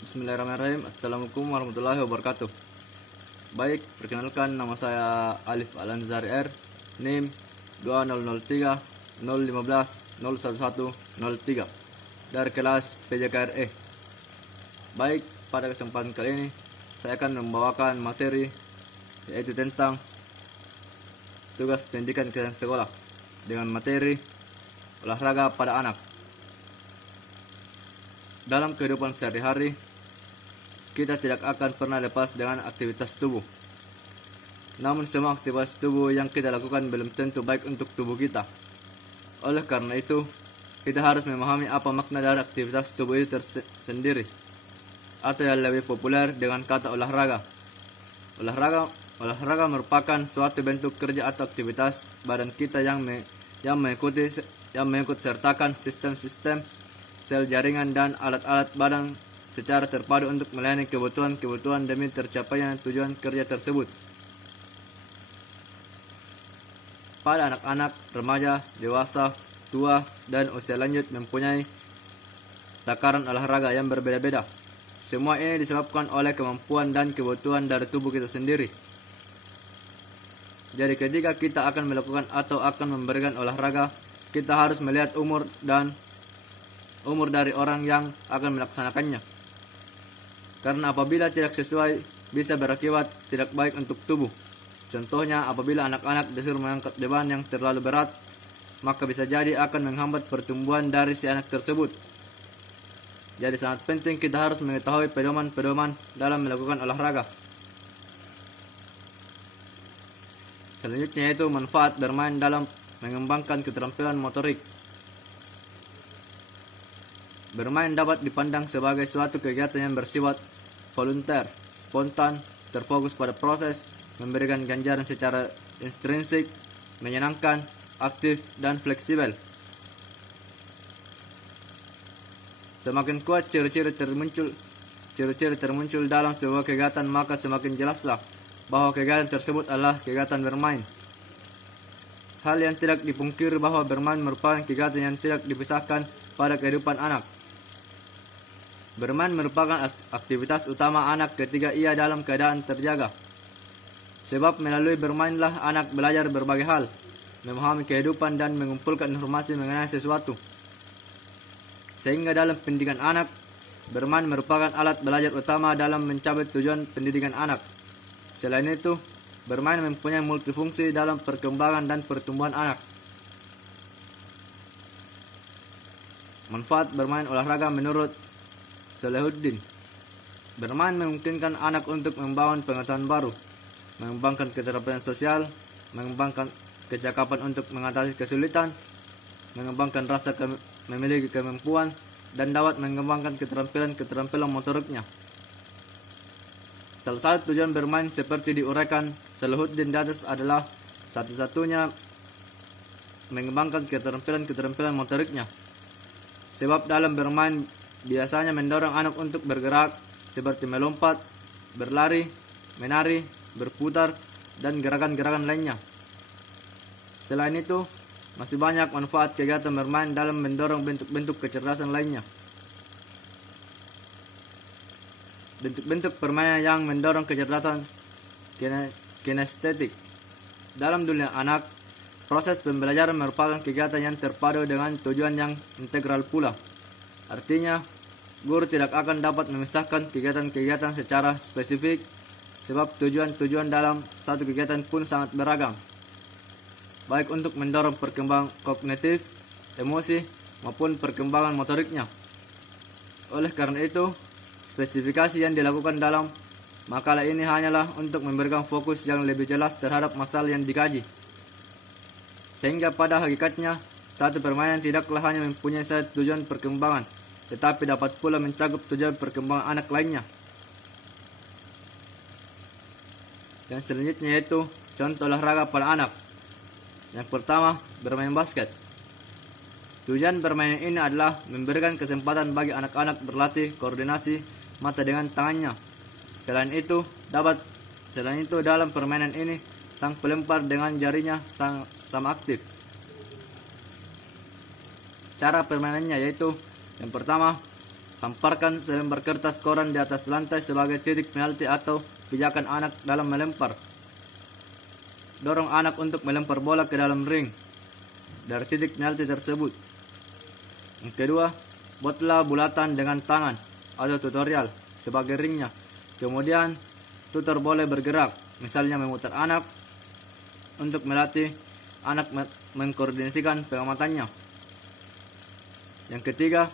Bismillahirrahmanirrahim. Assalamualaikum warahmatullahi wabarakatuh. Baik, perkenalkan nama saya Alif Al-Anzari R, NIM 2003 015 011 03 dari kelas PJKRE. Baik, pada kesempatan kali ini saya akan membawakan materi yaitu tentang tugas pendidikan kesehatan sekolah dengan materi olahraga pada anak. Dalam kehidupan sehari-hari, kita tidak akan pernah lepas dengan aktivitas tubuh. Namun semua aktivitas tubuh yang kita lakukan belum tentu baik untuk tubuh kita. Oleh karena itu, kita harus memahami apa makna dari aktivitas tubuh itu tersendiri, atau yang lebih populer dengan kata olahraga. Olahraga merupakan suatu bentuk kerja atau aktivitas badan kita yang mengikut sertakan sistem-sistem, sel jaringan dan alat-alat badan secara terpadu untuk melayani kebutuhan demi tercapainya tujuan kerja tersebut. Pada anak-anak, remaja, dewasa, tua, dan usia lanjut mempunyai takaran olahraga yang berbeda-beda. Semua ini disebabkan oleh kemampuan dan kebutuhan dari tubuh kita sendiri. Jadi ketika kita akan melakukan atau akan memberikan olahraga, kita harus melihat umur dari orang yang akan melaksanakannya. Karena apabila tidak sesuai, bisa berakibat tidak baik untuk tubuh. Contohnya, apabila anak-anak disuruh mengangkat beban yang terlalu berat, maka bisa jadi akan menghambat pertumbuhan dari si anak tersebut. Jadi sangat penting kita harus mengetahui pedoman-pedoman dalam melakukan olahraga. Selanjutnya yaitu manfaat bermain dalam mengembangkan keterampilan motorik. Bermain dapat dipandang sebagai suatu kegiatan yang bersifat volunteer, spontan, terfokus pada proses, memberikan ganjaran secara intrinsik, menyenangkan, aktif, dan fleksibel. Semakin kuat ciri-ciri termuncul dalam sebuah kegiatan, maka semakin jelaslah bahwa kegiatan tersebut adalah kegiatan bermain. Hal yang tidak dipungkiri bahwa bermain merupakan kegiatan yang tidak dipisahkan pada kehidupan anak. Bermain merupakan aktivitas utama anak ketika ia dalam keadaan terjaga. Sebab melalui bermainlah anak belajar berbagai hal, memahami kehidupan dan mengumpulkan informasi mengenai sesuatu. Sehingga dalam pendidikan anak, bermain merupakan alat belajar utama dalam mencapai tujuan pendidikan anak. Selain itu, bermain mempunyai multifungsi dalam perkembangan dan pertumbuhan anak. Manfaat bermain olahraga menurut Salahuddin. Bermain memungkinkan anak untuk membangun pengetahuan baru, mengembangkan keterampilan sosial, mengembangkan kecakapan untuk mengatasi kesulitan, mengembangkan rasa memiliki kemampuan, dan dapat mengembangkan keterampilan motoriknya. Salah satu tujuan bermain seperti diuraikan Salahuddin di atas adalah satu-satunya mengembangkan keterampilan motoriknya. Sebab dalam bermain biasanya mendorong anak untuk bergerak seperti melompat, berlari, menari, berputar, dan gerakan-gerakan lainnya. Selain itu, masih banyak manfaat kegiatan bermain dalam mendorong bentuk-bentuk kecerdasan lainnya. Bentuk-bentuk permainan yang mendorong kecerdasan kinestetik. Dalam dunia anak, proses pembelajaran merupakan kegiatan yang terpadu dengan tujuan yang integral pula. Artinya, guru tidak akan dapat memisahkan kegiatan-kegiatan secara spesifik, sebab tujuan-tujuan dalam satu kegiatan pun sangat beragam, baik untuk mendorong perkembangan kognitif, emosi, maupun perkembangan motoriknya. Oleh karena itu, spesifikasi yang dilakukan dalam makalah ini hanyalah untuk memberikan fokus yang lebih jelas terhadap masalah yang dikaji. Sehingga pada hakikatnya, satu permainan tidaklah hanya mempunyai satu tujuan perkembangan, tetapi dapat pula mencakup tujuan perkembangan anak lainnya. Dan selanjutnya yaitu contoh olahraga pada anak. Yang pertama, bermain basket. Tujuan bermain ini adalah memberikan kesempatan bagi anak-anak berlatih koordinasi mata dengan tangannya. Selain itu dalam permainan ini sang pelempar dengan jarinya sama aktif. Cara permainannya yaitu yang pertama, Hamparkan selembar kertas koran di atas lantai sebagai titik penalti atau pijakan anak dalam melempar. Dorong anak untuk melempar bola ke dalam ring dari titik penalti tersebut. Yang kedua, buatlah bulatan dengan tangan atau tutorial sebagai ringnya. Kemudian, tutor boleh bergerak, misalnya memutar anak untuk melatih anak mengkoordinasikan pengamatannya. Yang ketiga,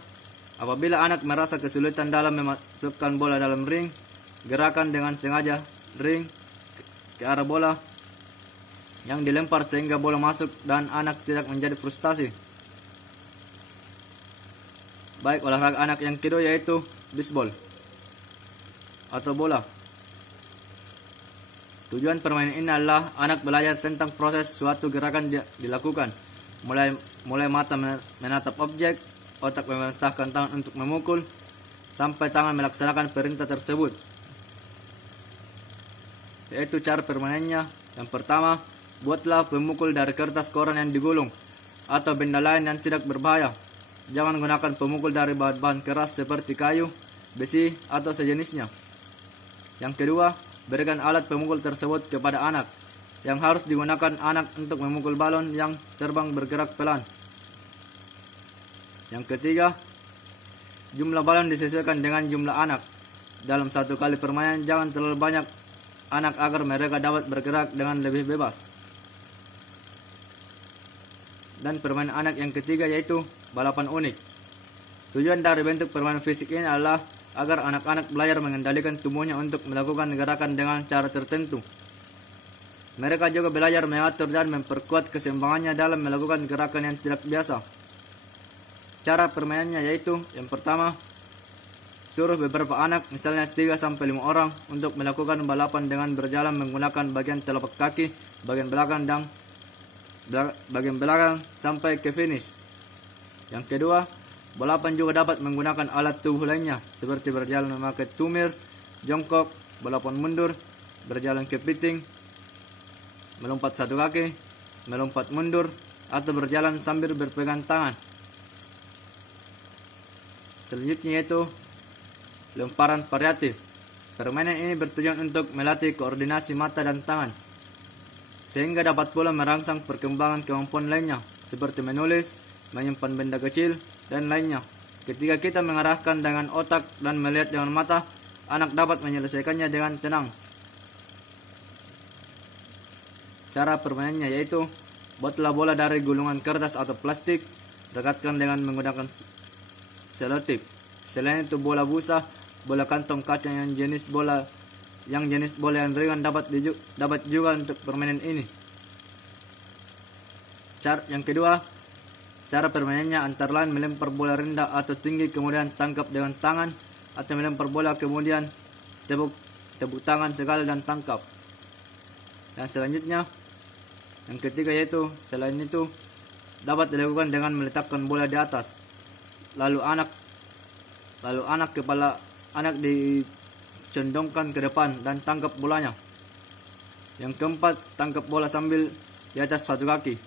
apabila anak merasa kesulitan dalam memasukkan bola dalam ring, gerakan dengan sengaja ring ke arah bola yang dilempar sehingga bola masuk dan anak tidak menjadi frustasi. Baik, olahraga anak yang kedua yaitu bisbol atau bola. Tujuan permainan ini adalah anak belajar tentang proses suatu gerakan dilakukan, mulai mata menatap objek, otak memerintahkan tangan untuk memukul, sampai tangan melaksanakan perintah tersebut. Yaitu cara permainannya. Yang pertama, buatlah pemukul dari kertas koran yang digulung atau benda lain yang tidak berbahaya. Jangan gunakan pemukul dari bahan-bahan keras seperti kayu, besi, atau sejenisnya. Yang kedua, berikan alat pemukul tersebut kepada anak, yang harus digunakan anak untuk memukul balon yang terbang bergerak pelan. Yang ketiga, jumlah balon disesuaikan dengan jumlah anak. Dalam satu kali permainan, jangan terlalu banyak anak agar mereka dapat bergerak dengan lebih bebas. Dan permainan anak yang ketiga yaitu balapan unik. Tujuan dari bentuk permainan fisik ini adalah agar anak-anak belajar mengendalikan tubuhnya untuk melakukan gerakan dengan cara tertentu. Mereka juga belajar mengatur dan memperkuat keseimbangannya dalam melakukan gerakan yang tidak biasa. Cara permainannya yaitu, yang pertama, suruh beberapa anak, misalnya 3-5 orang, untuk melakukan balapan dengan berjalan menggunakan bagian telapak kaki, bagian belakang sampai ke finish. Yang kedua, balapan juga dapat menggunakan alat tubuh lainnya, seperti berjalan memakai tumir, jongkok, balapan mundur, berjalan kepiting, melompat satu kaki, melompat mundur, atau berjalan sambil berpegang tangan. Selanjutnya yaitu lemparan variatif. Permainan ini bertujuan untuk melatih koordinasi mata dan tangan, sehingga dapat pula merangsang perkembangan kemampuan lainnya, seperti menulis, menyimpan benda kecil, dan lainnya. Ketika kita mengarahkan dengan otak dan melihat dengan mata, anak dapat menyelesaikannya dengan tenang. Cara permainannya yaitu, buatlah bola dari gulungan kertas atau plastik, dekatkan dengan menggunakan selotip. Selain itu, bola busa, bola kantong kaca yang jenis bola yang ringan dapat juga untuk permainan ini. Yang kedua, cara permainannya antara lain melempar bola rendah atau tinggi kemudian tangkap dengan tangan, atau melempar bola kemudian tepuk tangan sekali dan tangkap. Dan selanjutnya, yang ketiga yaitu, selain itu dapat dilakukan dengan meletakkan bola di atas, lalu kepala anak dicondongkan ke depan dan tangkap bolanya. Yang keempat, tangkap bola sambil di atas satu kaki,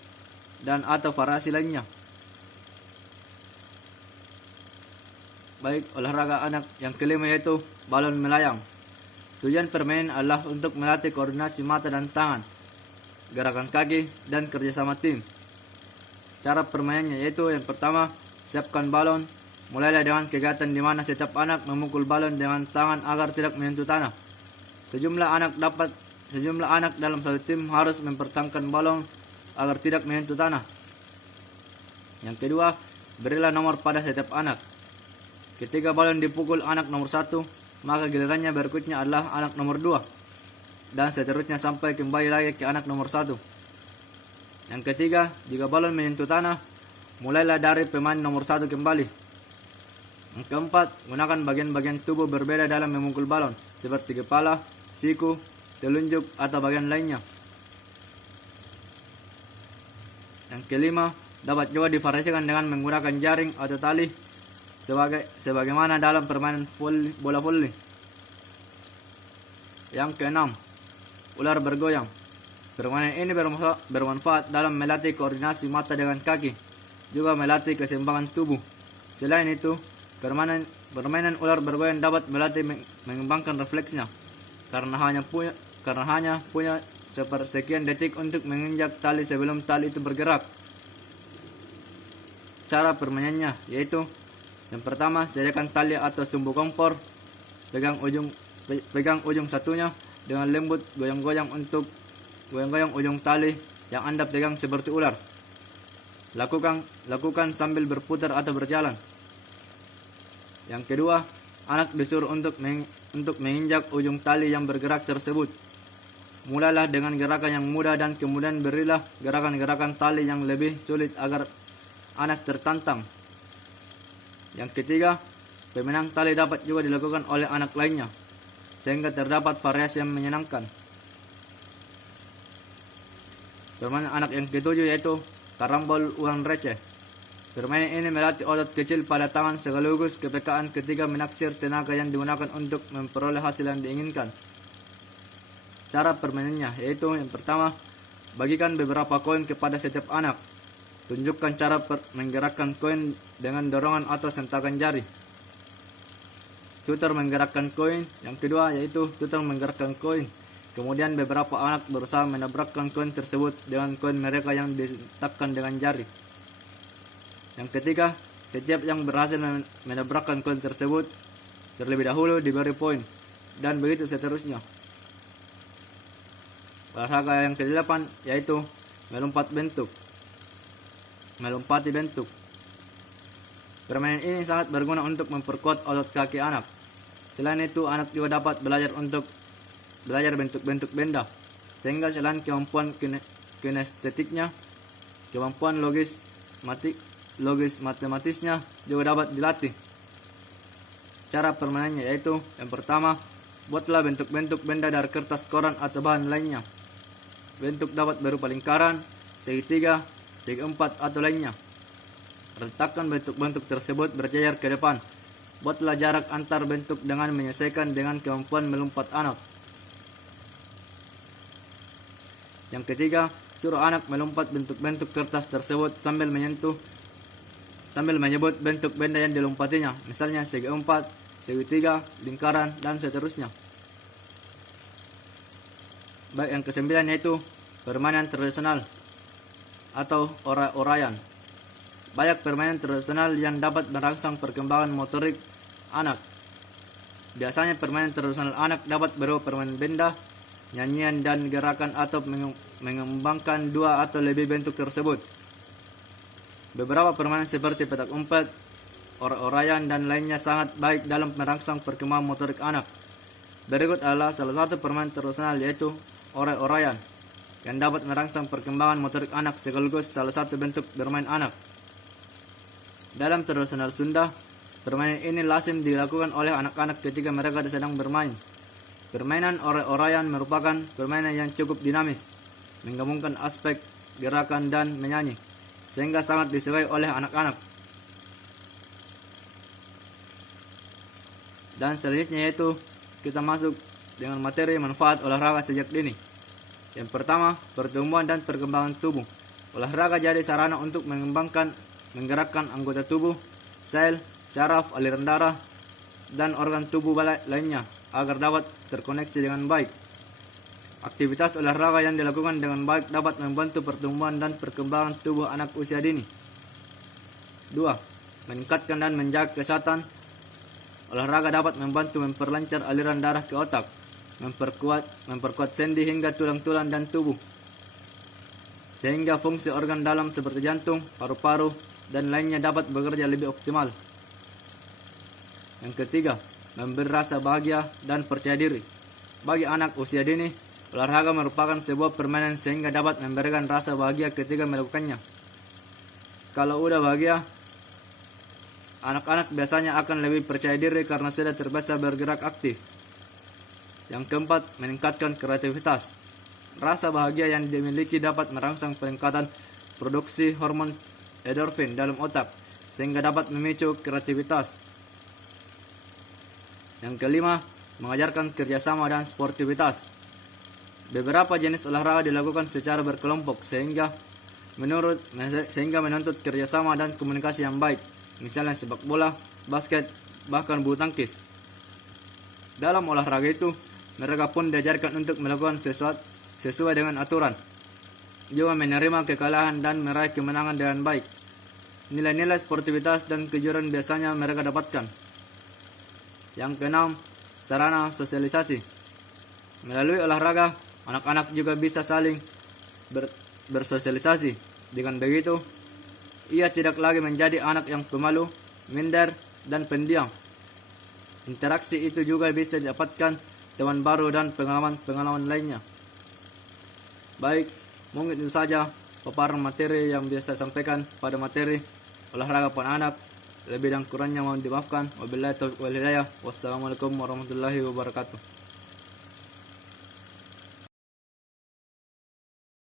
dan atau variasi lainnya. Baik, olahraga anak yang kelima yaitu balon melayang. Tujuan permainan adalah untuk melatih koordinasi mata dan tangan, gerakan kaki, dan kerjasama tim. Cara permainannya yaitu, yang pertama, siapkan balon. Mulailah dengan kegiatan di mana setiap anak memukul balon dengan tangan agar tidak menyentuh tanah. Sejumlah anak dalam satu tim harus mempertahankan balon agar tidak menyentuh tanah. Yang kedua, berilah nomor pada setiap anak. Ketika balon dipukul anak nomor 1, maka gilirannya berikutnya adalah anak nomor 2, dan seterusnya sampai kembali lagi ke anak nomor 1. Yang ketiga, jika balon menyentuh tanah, mulailah dari pemain nomor 1 kembali. Yang keempat, gunakan bagian-bagian tubuh berbeda dalam memukul balon, seperti kepala, siku, telunjuk, atau bagian lainnya. Yang kelima, dapat juga divariasikan dengan menggunakan jaring atau tali, sebagaimana dalam permainan bola voli. Yang keenam, ular bergoyang. Permainan ini bermanfaat dalam melatih koordinasi mata dengan kaki, juga melatih keseimbangan tubuh. Selain itu, permainan ular bergoyang dapat melatih mengembangkan refleksnya karena hanya punya sepersekian detik untuk menginjak tali sebelum tali itu bergerak. Cara permainannya yaitu yang pertama, sediakan tali atau sumbu kompor, pegang ujung satunya dengan lembut, goyang-goyang ujung tali yang Anda pegang seperti ular. Lakukan sambil berputar atau berjalan. Yang kedua, anak disuruh untuk menginjak ujung tali yang bergerak tersebut. Mulailah dengan gerakan yang mudah dan kemudian berilah gerakan-gerakan tali yang lebih sulit agar anak tertantang. Yang ketiga, peminang tali dapat juga dilakukan oleh anak lainnya, sehingga terdapat variasi yang menyenangkan. Permainan anak yang ketujuh yaitu karambol uang receh. Permainan ini melatih otot kecil pada tangan sekaligus kepekaan ketika menaksir tenaga yang digunakan untuk memperoleh hasil yang diinginkan. Cara permainannya yaitu yang pertama, bagikan beberapa koin kepada setiap anak. Tunjukkan cara menggerakkan koin dengan dorongan atau sentakan jari. Tutor menggerakkan koin. Yang kedua yaitu tutor menggerakkan koin. Kemudian beberapa anak berusaha menabrakkan koin tersebut dengan koin mereka yang disentakkan dengan jari. Yang ketiga, setiap yang berhasil menabrakkan koin tersebut terlebih dahulu diberi poin, dan begitu seterusnya. Olahraga yang kedelapan yaitu melompati bentuk. Permainan ini sangat berguna untuk memperkuat otot kaki anak. Selain itu, anak juga dapat belajar bentuk-bentuk benda, sehingga selain kemampuan kinestetiknya, kemampuan logis matematisnya juga dapat dilatih. Cara permainannya yaitu yang pertama, buatlah bentuk-bentuk benda dari kertas, koran, atau bahan lainnya. Bentuk dapat berupa lingkaran, segitiga, segi empat, atau lainnya. Letakkan bentuk-bentuk tersebut berjajar ke depan. Buatlah jarak antar bentuk dengan menyesuaikan dengan kemampuan melompat anak. Yang ketiga, suruh anak melompat bentuk-bentuk kertas tersebut sambil menyebut bentuk benda yang dilompatinya, misalnya segi empat, segitiga, lingkaran, dan seterusnya. Baik, yang kesembilan yaitu permainan tradisional atau ora-orayan. Banyak permainan tradisional yang dapat merangsang perkembangan motorik anak. Biasanya permainan tradisional anak dapat berupa permainan benda, nyanyian, dan gerakan atau mengembangkan dua atau lebih bentuk tersebut. Beberapa permainan seperti petak umpet, ora-orayan, dan lainnya sangat baik dalam merangsang perkembangan motorik anak. Berikut adalah salah satu permainan tradisional yaitu ora-orayan yang dapat merangsang perkembangan motorik anak sekaligus salah satu bentuk bermain anak. Dalam tradisional Sunda, permainan ini lazim dilakukan oleh anak-anak ketika mereka sedang bermain. Permainan ora-orayan merupakan permainan yang cukup dinamis, menggabungkan aspek gerakan dan menyanyi, sehingga sangat disukai oleh anak-anak. Dan selanjutnya yaitu kita masuk dengan materi manfaat olahraga sejak dini. Yang pertama, pertumbuhan dan perkembangan tubuh. Olahraga jadi sarana untuk menggerakkan anggota tubuh, sel, syaraf, aliran darah, dan organ tubuh lainnya agar dapat terkoneksi dengan baik. Aktivitas olahraga yang dilakukan dengan baik dapat membantu pertumbuhan dan perkembangan tubuh anak usia dini. 2. Meningkatkan dan menjaga kesehatan. Olahraga dapat membantu memperlancar aliran darah ke otak, memperkuat sendi hingga tulang-tulang dan tubuh, sehingga fungsi organ dalam seperti jantung, paru-paru, dan lainnya dapat bekerja lebih optimal. Yang ketiga, memberi rasa bahagia dan percaya diri. Bagi anak usia dini, olahraga merupakan sebuah permainan sehingga dapat memberikan rasa bahagia ketika melakukannya. Kalau udah bahagia, anak-anak biasanya akan lebih percaya diri karena sudah terbiasa bergerak aktif. Yang keempat, meningkatkan kreativitas. Rasa bahagia yang dimiliki dapat merangsang peningkatan produksi hormon endorfin dalam otak, sehingga dapat memicu kreativitas. Yang kelima, mengajarkan kerjasama dan sportivitas. Beberapa jenis olahraga dilakukan secara berkelompok sehingga menuntut kerjasama dan komunikasi yang baik, misalnya sepak bola, basket, bahkan bulu tangkis. Dalam olahraga itu, mereka pun diajarkan untuk melakukan sesuatu sesuai dengan aturan, juga menerima kekalahan dan meraih kemenangan dengan baik. Nilai-nilai sportivitas dan kejuaraan biasanya mereka dapatkan. Yang keenam, sarana sosialisasi. Melalui olahraga, anak-anak juga bisa saling bersosialisasi. Dengan begitu, ia tidak lagi menjadi anak yang pemalu, minder, dan pendiam. Interaksi itu juga bisa didapatkan teman baru dan pengalaman-pengalaman lainnya. Baik, mungkin itu saja paparan materi yang biasa sampaikan pada materi olahraga anak. Lebih dan kurangnya mohon dimaafkan. Wabillahi taufiq wal hidayah. Wassalamualaikum warahmatullahi wabarakatuh.